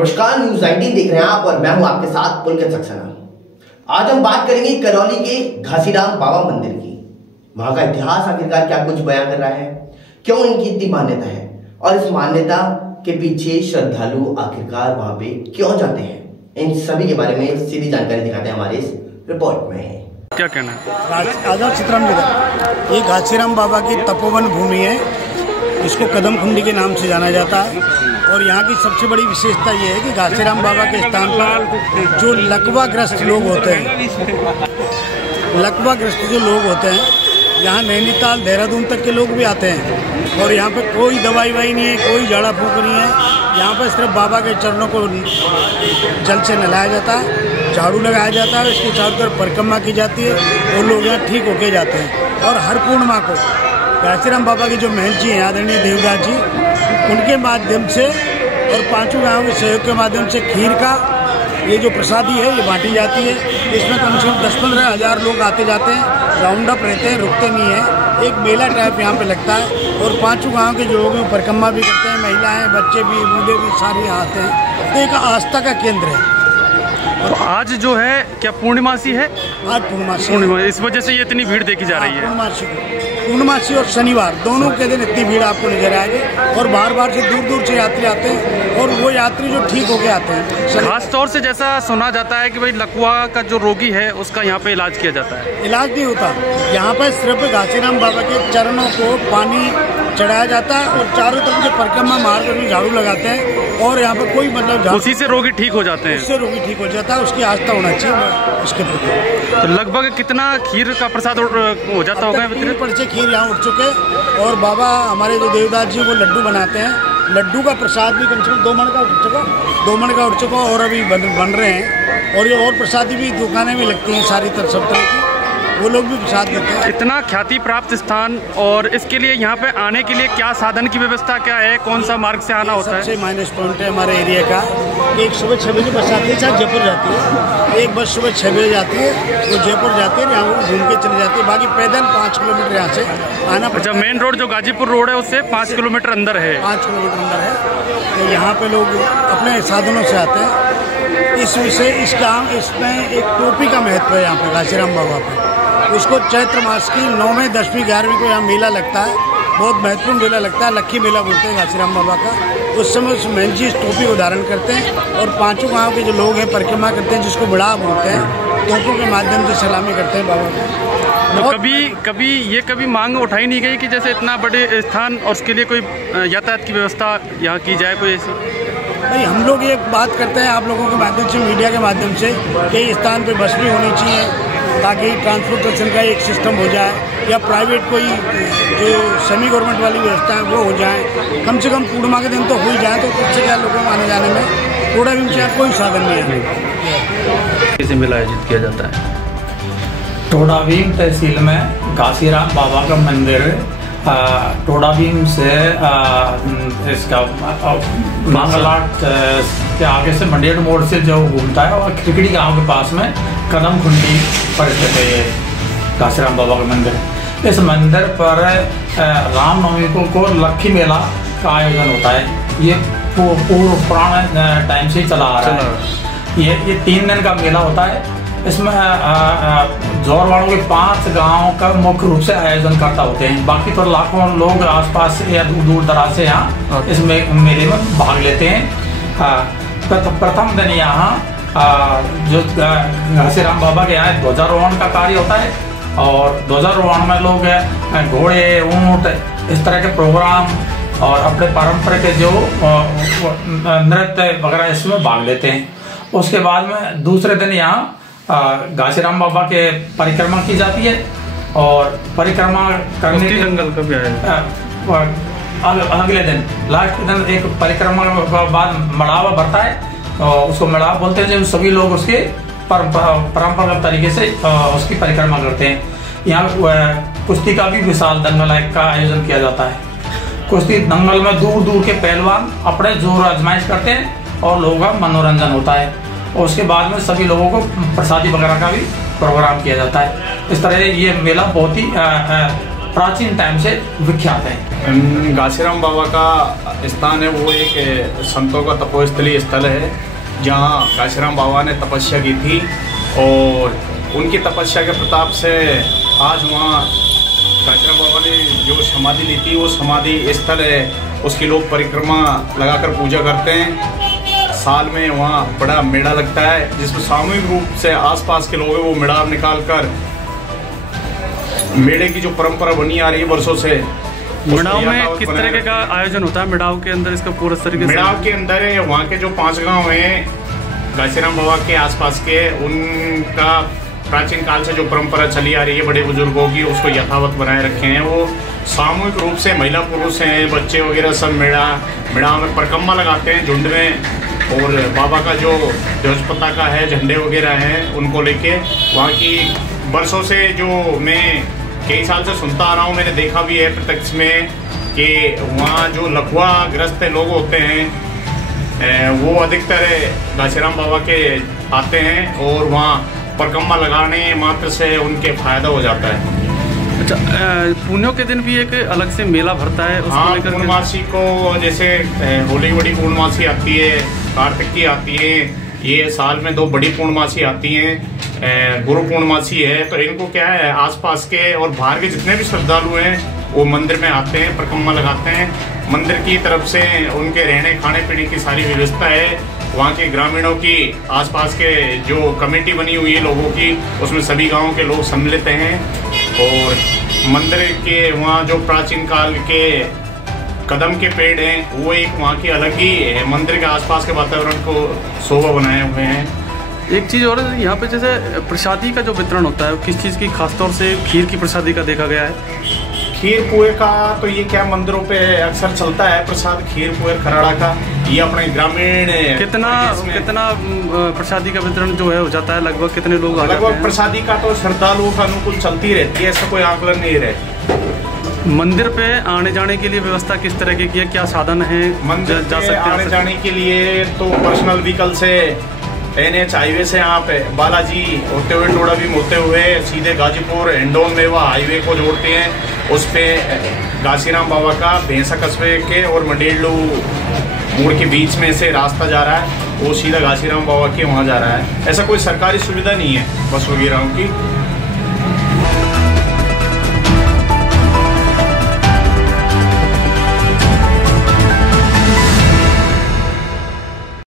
नमस्कार, न्यूज़ 19 देख रहे हैं आप और मैं हूं आपके साथ पुलकित सक्सेना। आज हम बात करेंगे करौली के घासीराम बाबा मंदिर की। वहां का इतिहास आखिरकार क्या कुछ बयां कर रहा है, क्यों इनकी इतनी मान्यता है और इस मान्यता के पीछे श्रद्धालु आखिरकार वहां पे क्यों जाते हैं, इन सभी के बारे में सीधी जानकारी दिखाते हैं हमारे इस रिपोर्ट में। क्या कहना है? आजाद चित्रम नगर, ये घासीराम बाबा की तपोवन भूमि है, इसको कदम कुंडी के नाम से जाना जाता है। और यहाँ की सबसे बड़ी विशेषता ये है कि घासीराम बाबा के स्थान पर जो लकवाग्रस्त लोग होते हैं, लकवाग्रस्त जो लोग होते हैं, यहाँ नैनीताल देहरादून तक के लोग भी आते हैं। और यहाँ पे कोई दवाई वाई नहीं है, कोई झाड़ा फूंक नहीं है। यहाँ पर सिर्फ बाबा के चरणों को जल से नहलाया जाता है, झाड़ू लगाया जाता है, इसके चारों तरफ परिक्रमा की जाती है और लोग यहाँ ठीक होके जाते हैं। और हर पूर्णिमा को घासीराम बाबा के जो महंत जी हैं, आदरणीय देवदास जी, उनके माध्यम से और पांचों गांवों के सहयोग के माध्यम से खीर का ये जो प्रसादी है ये बांटी जाती है। इसमें कम से कम 10-15 हज़ार लोग आते जाते हैं, राउंड अप रहते हैं, रुकते नहीं हैं। एक मेला टाइप यहाँ पे लगता है और पांचों गांव के जो लोग हैं परिक्रमा भी करते हैं, महिलाएं, बच्चे भी, बूढ़े भी, सारे यहाँ आते हैं। तो एक आस्था का केंद्र है। और आज जो है क्या पूर्णिमासी है? आज पूर्णिमा, इस वजह से ये इतनी भीड़ देखी जा रही है। पूर्णमासी और शनिवार दोनों के दिन इतनी भीड़ आपको नजर आएगी। और बार बार से दूर दूर से यात्री आते हैं और वो यात्री जो ठीक होके आते हैं। खास तौर से जैसा सुना जाता है कि भाई लकवा का जो रोगी है उसका यहाँ पे इलाज किया जाता है। इलाज नहीं होता यहाँ पर, सिर्फ घासीराम बाबा के चरणों को पानी चढ़ाया जाता है और चारों तरफ से परिक्रमा मार कर भी झाड़ू लगाते हैं। और यहाँ पे कोई मतलब उसी से रोगी ठीक हो जाते हैं। उससे रोगी ठीक हो जाता है, उसकी आस्था होना चाहिए इसके प्रति। तो लगभग कितना खीर का प्रसाद हो जाता होगा? 3 पर्चे खीर यहाँ उठ चुके। और बाबा हमारे जो देवदास जी वो लड्डू बनाते हैं, लड्डू का प्रसाद भी कम से कम 2 मन का उठ चुका, 2 मन का उठ चुका और अभी बन रहे हैं। और ये और प्रसादी भी दुकानें में लगती हैं सारी तरह, सब तरह की, वो लोग भी प्रसाद देते हैं। इतना ख्याति प्राप्त स्थान, और इसके लिए यहाँ पे आने के लिए क्या साधन की व्यवस्था क्या है, कौन सा मार्ग से आना होता है? सबसे माइनस पॉइंट है हमारे एरिया का, एक सुबह 6 बजे बस आती है, चाहे जयपुर जाती है। एक बस सुबह 6 बजे जाती है, वो जयपुर जाती है, यहाँ घूम के चली जाती है। बाकी पैदल 5 किलोमीटर यहाँ से आना पड़ता है। मेन रोड जो गाजीपुर रोड है उससे 5 किलोमीटर अंदर है। 5 किलोमीटर अंदर है। तो यहाँ पे लोग अपने साधनों से आते हैं। इस विषय इसमें एक टोपी का महत्व है यहाँ पे घासीराम बाबा पे। उसको चैत्र मास की 9वीं, 10वीं, 11वीं को यहाँ मेला लगता है, बहुत महत्वपूर्ण मेला लगता है, लक्की मेला बोलते हैं घासीराम बाबा का। उस समय उस महंत जी इस टोपी को धारण करते हैं और पांचों गांव के जो लोग हैं परिक्रमा करते हैं, जिसको बड़ा बोलते हैं, टोपों के माध्यम से सलामी करते हैं बाबा को। तो कभी मांग उठाई नहीं गई कि जैसे इतना बड़े स्थान और उसके लिए कोई यातायात की व्यवस्था यहाँ की जाए, कोई ऐसी? भाई हम लोग ये बात करते हैं आप लोगों के माध्यम से, मीडिया के माध्यम से, कि इस स्थान पर बस भी होनी चाहिए ताकि ट्रांसपोर्टेशन का एक सिस्टम हो जाए, या प्राइवेट कोई जो सेमी गवर्नमेंट वाली व्यवस्था है वो हो जाए। कम से कम पूर्णिमा के दिन तो हो ही जाए, तो उससे क्या लोगों को आने जाने में थोड़ा भी उनसे कोई साधन नहीं है। कैसे मेला आयोजित किया जाता है? टोडाभीम तहसील में घासीराम बाबा का मंदिर टोडाभीम से इसका मंगलाट के आगे से मंडेर मोड़ से जो घूमता है और खिकड़ी गांव के पास में कदम कुंडी पर स्थित है ये घासीराम बाबा का मंदिर। इस मंदिर पर रामनवमी को लक्की मेला का आयोजन होता है। ये पूर्व पुराने टाइम से चला आ रहा है। ये 3 दिन का मेला होता है। इसमें जोरवाड़ों के 5 गांव का मुख्य रूप से आयोजन करता होते हैं। बाकी तो लाखों लोग आसपास से या दूर दराज से यहाँ इस मेले में भाग लेते हैं। प्रथम दिन यहाँ जो घासीराम बाबा के यहाँ ध्वजारोहण का कार्य होता है और ध्वजारोहण में लोग घोड़े, ऊंट, इस तरह के प्रोग्राम और अपने पारंपरिक जो नृत्य वगैरह इसमें भाग लेते हैं। उसके बाद में दूसरे दिन यहाँ घासीराम बाबा के परिक्रमा की जाती है और परिक्रमा करने के दंगल कभी अगले दिन लास्ट दिन एक परिक्रमा के बाद मड़ावा भरता है और उसको मड़ावा बोलते हैं। जब सभी लोग उसके परंपरागत तरीके से उसकी परिक्रमा करते हैं। यहाँ कुश्ती का भी विशाल दंगल का आयोजन किया जाता है। कुश्ती दंगल में दूर दूर के पहलवान अपने जोर आजमाइश करते हैं और लोगों का मनोरंजन होता है। और उसके बाद में सभी लोगों को प्रसादी वगैरह का भी प्रोग्राम किया जाता है। इस तरह ये मेला बहुत ही प्राचीन टाइम से विख्यात है। घासीराम बाबा का स्थान है वो एक संतों का तपोस्थली स्थल है, जहाँ घासीराम बाबा ने तपस्या की थी और उनकी तपस्या के प्रताप से आज वहाँ घासीराम बाबा ने जो समाधि ली थी वो समाधि स्थल है, उसकी लोग परिक्रमा लगाकर पूजा करते हैं। साल में वहाँ बड़ा मेला लगता है जिसमें सामूहिक रूप से आसपास के लोग हैं वो मेड़ा निकाल कर, मेले की जो परंपरा बनी आ रही है वर्षों से। मिड़ाव में किस तरह का आयोजन होता है? मिड़ाव के अंदर इसका पूरा तरीके से मिड़ाव के अंदर वहाँ के जो 5 गांव हैं घासीराम बाबा के आसपास के, उनका प्राचीन काल से जो परंपरा चली आ रही है बड़े बुजुर्गों की, उसको यथावत बनाए रखे हैं। वो सामूहिक रूप से महिला पुरुष हैं, बच्चे वगैरह सब मेड़ा में परिक्रमा लगाते हैं झुंड में, और बाबा का जो ध्वज पताका है, झंडे वगैरह हैं, उनको लेके वहाँ की वर्षों से जो मैं कई साल से सुनता आ रहा हूँ, मैंने देखा भी है प्रत्यक्ष में कि वहाँ जो लकवा ग्रस्त लोग होते हैं वो अधिकतर घासीराम बाबा के आते हैं और वहाँ परिक्रमा लगाने मात्र से उनके फायदा हो जाता है। अच्छा, पुण्यों के दिन भी एक अलग से मेला भरता है उसको हाँ, लेकर? पूर्णमासी को जैसे होली बड़ी पूर्णमासी आती है, कार्तिक की आती है, ये साल में 2 बड़ी पूर्णमासी आती हैं, गुरु पूर्णमासी है। तो इनको क्या है, आसपास के और बाहर के जितने भी श्रद्धालु हैं वो मंदिर में आते हैं, परिक्रमा लगाते हैं। मंदिर की तरफ से उनके रहने खाने पीने की सारी व्यवस्था है। वहाँ के ग्रामीणों की, आसपास के जो कमेटी बनी हुई है लोगों की, उसमें सभी गांवों के लोग सम्मिलित हैं। और मंदिर के वहाँ जो प्राचीन काल के कदम के पेड़ हैं वो एक वहाँ की अलग ही है, मंदिर के आसपास के वातावरण को शोभा बनाए हुए हैं। एक चीज़ और है, यहाँ पे जैसे प्रसादी का जो वितरण होता है किस चीज़ की, खासतौर से खीर की प्रसादी का देखा गया है। खीर पुए का तो ये क्या मंदिरों पे अक्सर चलता है प्रसाद, खीर पुए खराड़ा का। ये अपने ग्रामीण कितना प्रसादी का वितरण जो है हो जाता है, लगभग कितने लोग आ जाते हैं? लगभग प्रसादी का तो श्रद्धालुओं का अनुकूल चलती रहती है, ऐसा कोई आकलन नहीं रहे। मंदिर पे आने जाने के लिए व्यवस्था किस तरह की है, क्या साधन है? मंदिर जा सकते आने जाने के लिए तो पर्सनल व्हीकल से NH हाईवे से आप बालाजी होते हुए, टोडाभीम होते हुए सीधे गाजीपुर हिंडौन मेवा हाईवे को जोड़ते हैं। उस पे घासीराम बाबा का भैंसा कस्बे के और मंडेलू मोड़ के बीच में से रास्ता जा रहा है, वो सीधा घासीराम बाबा के वहाँ जा रहा है। ऐसा कोई सरकारी सुविधा नहीं है बस वगैरह की।